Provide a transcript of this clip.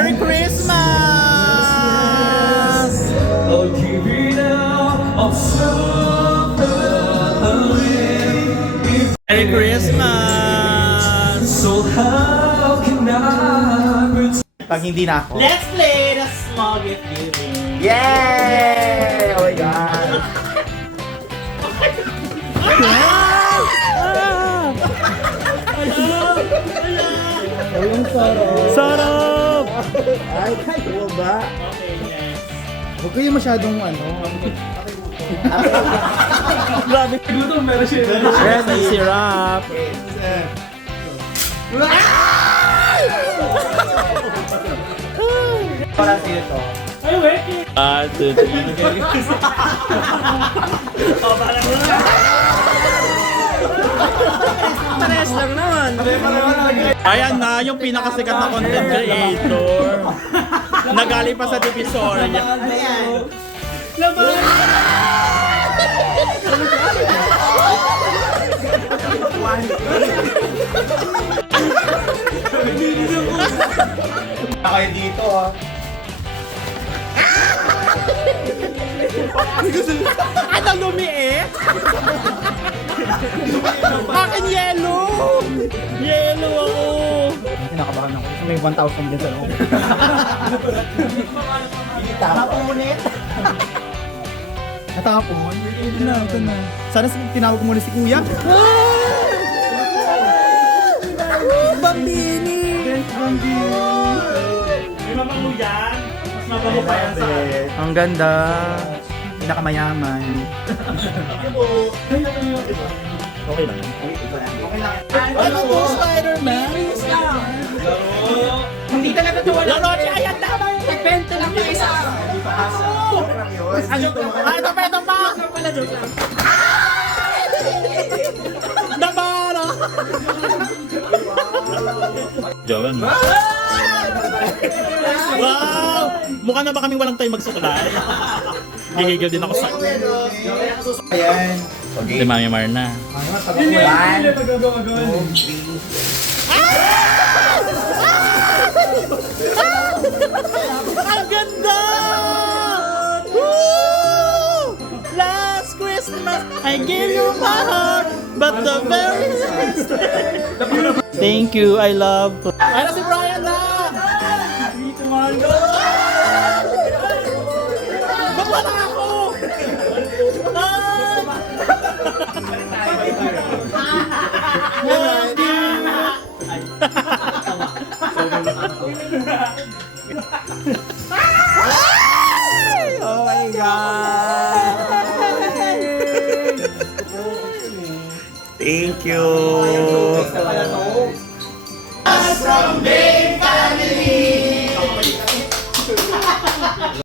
Merry Christmas! I'll give it up, Merry Christmas! so how can I pretend? Pag hindi na ako. Let's play the small gift giving. Yay! Oh my God! Sarap! Ay, kayo ba? Okay, yes. Huwag kayo masyadong ano. Grabe. Gutom, meron siya. Yes, may syrup. Para sa'yo to. Ay, wait. Oh, parang pares lang naman. Ayan na, yung pinakasikat na content creator. Nagaling pa sa Divisoria. Laban! Kayo dito ah. Ano lumiit? Akin yellow! Yellow ako! Kinakabahan ako. May 1,000 din sa loob. Natapon ulit. Natapon? Ito na, ito na. Sana tinawag mo muna si Kuya. Bambini! Bambini! May mabango yan. Mas mabango pa yan sa akin. Ang ganda. Pinakamayaman. Okay lang. Ano po, Spider-Man? Hindi talaga ito wala. Lolo, ayan tama yung nagbenta lang yung isa. Ano? Ito pa, ito pa. Pala joke lang. Nabara! Jowan. Wow! Mukha na ba kami walang tayo magsukulay? Gigigil din ako sa... Ayan. Okay. Si Mami Marna. One, 2, 3. Ang ganda! Woo! Last Christmas, I gave you my heart, but the very last Thank you, I love... Ay na si Brian na! Dito Marlo! Ba't wala ako? Love you! Oh my God! Thank you!